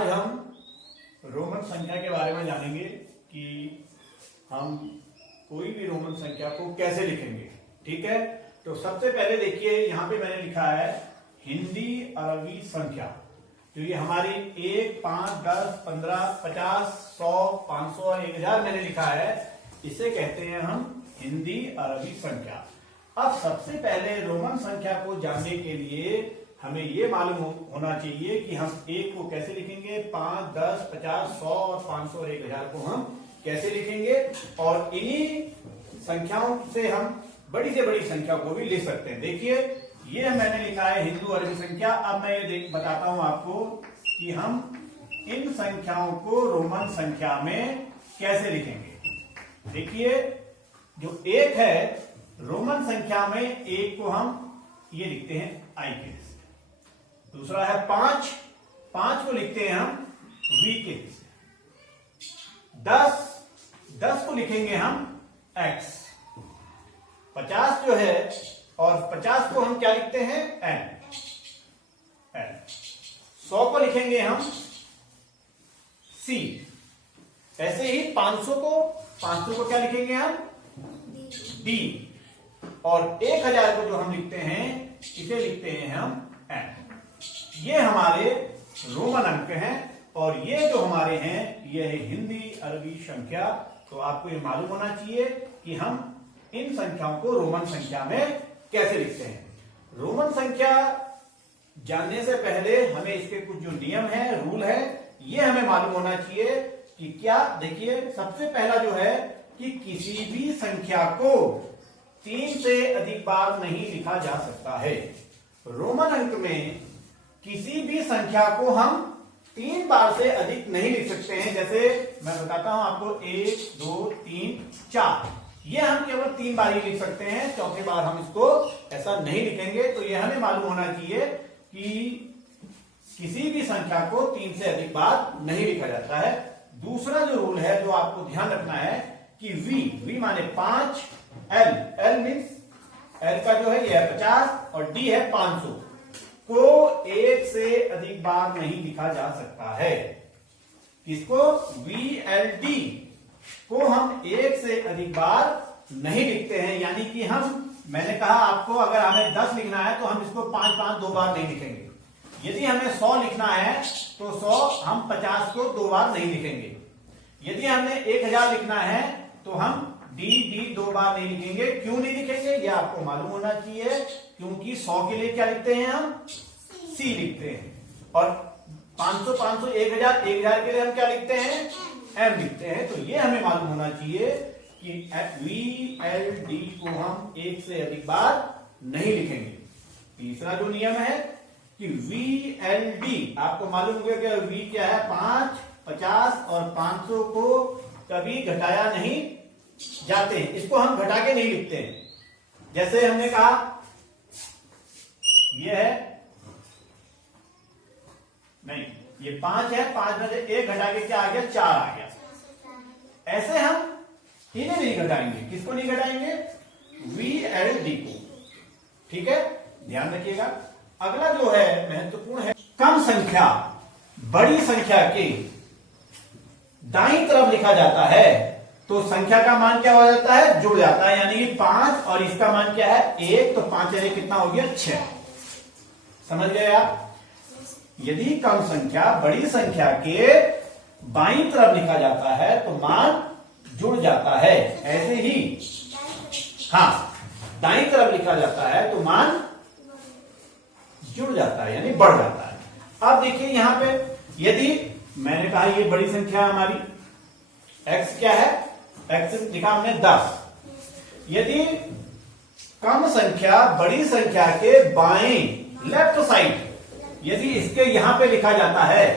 आज हम रोमन संख्या के बारे में जानेंगे कि हम कोई भी रोमन संख्या को कैसे लिखेंगे। ठीक है, तो सबसे पहले देखिए यहाँ पे मैंने लिखा है हिंदी अरबी संख्या। तो ये हमारी 1, 5, 10, 15, 50, 100, 500 और 1000 मैंने लिखा है। इसे कहते हैं हम हिंदी अरबी संख्या। अब सबसे पहले रोमन संख्या को जानने के लिए हमें ये मालूम होना चाहिए कि हम 1 को कैसे लिखेंगे, 5, 10, 50, 100 और 500 और 1000 को हम कैसे लिखेंगे, और इन्हीं संख्याओं से हम बड़ी से बड़ी संख्या को भी लिख सकते हैं। देखिए ये मैंने लिखा है हिंदू अरबी संख्या। अब मैं ये बताता हूं आपको कि हम इन संख्याओं को रोमन संख्या में कैसे लिखेंगे। देखिए जो 1 है रोमन संख्या में 1 को हम ये लिखते हैं आई के हिस्से। दूसरा है 5 को लिखते हैं हम वी के हिस्से। 10 को लिखेंगे हम एक्स। 50 जो है और 50 को हम क्या लिखते हैं एन। 100 को लिखेंगे हम सी। ऐसे ही 500 को क्या लिखेंगे हम डी। और 1000 को जो हम लिखते हैं इसे लिखते हैं हम एन। ये हमारे रोमन अंक हैं और ये जो हमारे हैं ये है हिंदी अरबी संख्या। तो आपको ये मालूम होना चाहिए कि हम इन संख्याओं को रोमन संख्या में कैसे लिखते हैं। रोमन संख्या जानने से पहले हमें इसके कुछ जो नियम है, रूल है, ये हमें मालूम होना चाहिए कि क्या। देखिए सबसे पहला जो है कि किसी भी संख्या को 3 से अधिक बार नहीं लिखा जा सकता है। रोमन अंक में किसी भी संख्या को हम 3 बार से अधिक नहीं लिख सकते हैं। जैसे मैं बताता हूं आपको 1, 2, 3, 4, ये हम केवल 3 बार ही लिख सकते हैं। चौथे बार हम इसको ऐसा नहीं लिखेंगे। तो ये हमें मालूम होना चाहिए कि किसी भी संख्या को 3 से अधिक बार नहीं लिखा जाता है। दूसरा जो रूल है जो आपको ध्यान रखना है कि वी माने 5, एल मीन्स एल का जो है ये है 50 और डी है 500 को 1 से अधिक बार नहीं लिखा जा सकता है। किसको? VLD को हम 1 से अधिक बार नहीं लिखते हैं। यानी कि मैंने कहा आपको अगर हमें 10 लिखना है तो हम इसको 5 2 बार नहीं लिखेंगे। यदि हमें 100 लिखना है तो 100 हम 50 को 2 बार नहीं लिखेंगे। यदि हमें 1000 लिखना है तो हम डी 2 बार नहीं लिखेंगे। क्यों नहीं लिखेंगे ये आपको मालूम होना चाहिए, क्योंकि 100 के लिए क्या लिखते हैं हम सी लिखते हैं, और 500 1000 के लिए हम क्या लिखते हैं एम लिखते हैं। तो ये हमें मालूम होना चाहिए कि VLD को हम 1 से अधिक बार नहीं लिखेंगे। तीसरा जो नियम है कि VLD आपको मालूम होगा कि V क्या है 5, 50 और 500 को कभी घटाया नहीं जाते हैं। इसको हम घटा के नहीं लिखते हैं। जैसे हमने कहा ये है नहीं, ये 5 है, 5 में से 1 घटा के क्या आ गया 4 आ गया। ऐसे हम इन्हें नहीं घटाएंगे। किसको नहीं घटाएंगे? VLD को। ठीक है, ध्यान रखिएगा। अगला जो है महत्वपूर्ण है, कम संख्या बड़ी संख्या के दाईं तरफ लिखा जाता है तो संख्या का मान क्या हो जाता है? जुड़ जाता है। यानी कि 5 और इसका मान क्या है 1, तो 5 से कितना हो गया 6। समझ गए आप? यदि कम संख्या बड़ी संख्या के बाईं तरफ लिखा जाता है तो मान जुड़ जाता है। ऐसे ही दाईं तरफ लिखा जाता है तो मान जुड़ जाता है यानी बढ़ जाता है। अब देखिए यहां पे यदि मैंने कहा ये बड़ी संख्या हमारी x क्या है, x लिखा हमने 10। यदि कम संख्या बड़ी संख्या के बाएं लेफ्ट साइड यदि इसके यहां पे लिखा जाता है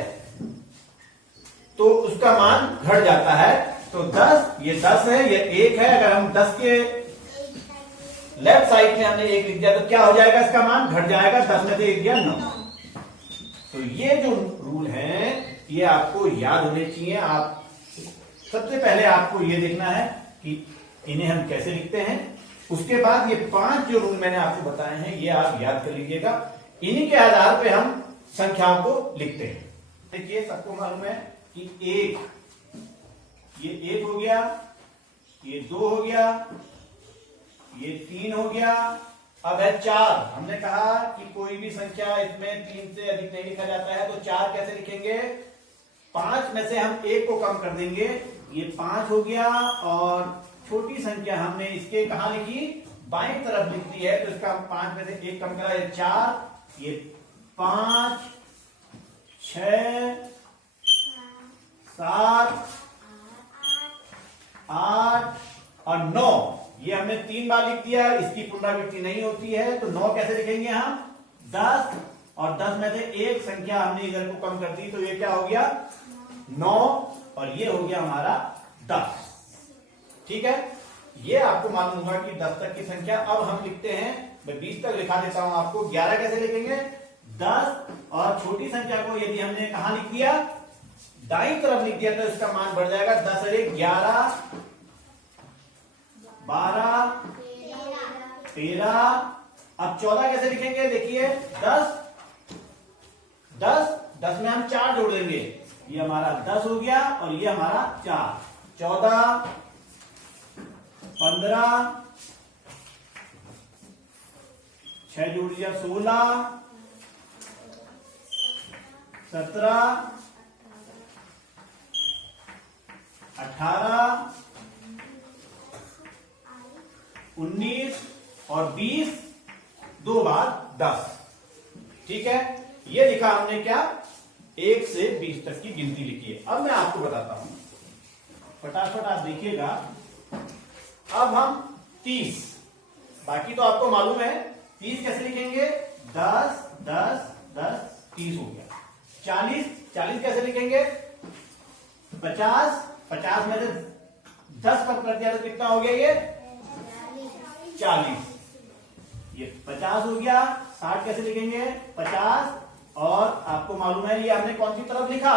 तो उसका मान घट जाता है। तो 10, ये 10 है, ये 1 है। अगर हम 10 के लेफ्ट साइड में हमने 1 लिख दिया तो क्या हो जाएगा? इसका मान घट जाएगा। 10 में से 1 गया 9। तो ये जो रूल है ये आपको याद होने चाहिए। आप सबसे पहले आपको ये देखना है कि इन्हें हम कैसे लिखते हैं। उसके बाद ये 5 जो रूल मैंने आपको बताए हैं ये आप याद कर लीजिएगा। इन्हीं के आधार पे हम संख्याओं को लिखते हैं। देखिए सबको मालूम है कि एक, ये एक हो गया, ये दो हो गया, ये तीन हो गया, अब है चार। हमने कहा कि कोई भी संख्या इसमें तीन से अधिक नहीं लिखा जाता है, तो चार कैसे लिखेंगे? पांच में से हम एक को कम कर देंगे, ये पांच हो गया, और छोटी संख्या हमने इसके कहा लिखी? बाएं तरफ लिख दी है, तो इसका पांच में से एक कम करा, ये चार, ये पांच, 6, 7, 8 और 9। ये हमने 3 बार लिख दिया, इसकी पुनरावृत्ति नहीं होती है, तो 9 कैसे लिखेंगे हम? 10, और 10 में से एक संख्या हमने इधर को कम कर दी, तो ये क्या हो गया? 9, और ये हो गया हमारा 10। ठीक है, ये आपको मालूम होगा कि 10 तक की संख्या। अब हम लिखते हैं, मैं 20 तक लिखा देता हूं आपको। 11 कैसे लिखेंगे? 10, और छोटी संख्या को यदि हमने कहां लिख दिया? दाईं तरफ लिख दिया, तो इसका मान बढ़ जाएगा 10 और 1 11, 12, 13। अब 14 कैसे लिखेंगे? देखिए 10 में हम 4 जोड़ देंगे, ये हमारा 10 हो गया, और ये हमारा 4, 14, 15, 6 जोड़ दिया 16, 17, 18, 19 और 20, 2 बार 10। ठीक है, ये लिखा हमने क्या? 1 से 20 तक की गिनती लिखी है। अब मैं आपको बताता हूं, फटाफट आप देखिएगा। अब हम 30, बाकी तो आपको मालूम है, 30 कैसे लिखेंगे? 10, 10, 10, 30 हो गया। 40 कैसे लिखेंगे? 50 में से 10 कम कर दिया तो कितना हो गया? ये 40, ये 50 हो गया। 60 कैसे लिखेंगे? 50, और आपको मालूम है ये हमने कौन सी तरफ लिखा?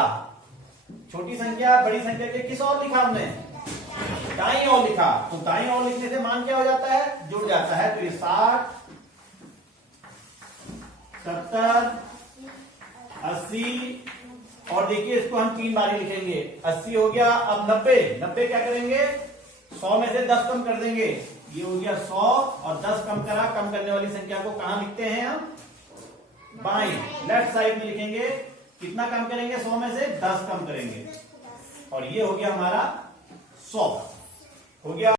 छोटी संख्या बड़ी संख्या के किस ओर लिखा हमने? दाईं ओर लिखा। तो दाईं ओर लिखने से मान क्या हो जाता है? जुड़ जाता है। तो ये 60, 70, 80, और देखिए इसको हम 3 बार लिखेंगे। 80 हो गया। अब 90 क्या करेंगे? 100 में से 10 कम कर देंगे, ये हो गया 100, और 10 कम करा। कम करने वाली संख्या को कहां लिखते हैं हम? बाएं लेफ्ट साइड में लिखेंगे। कितना कम करेंगे? 100 में से 10 कम करेंगे, और ये हो गया हमारा 100 हो गया।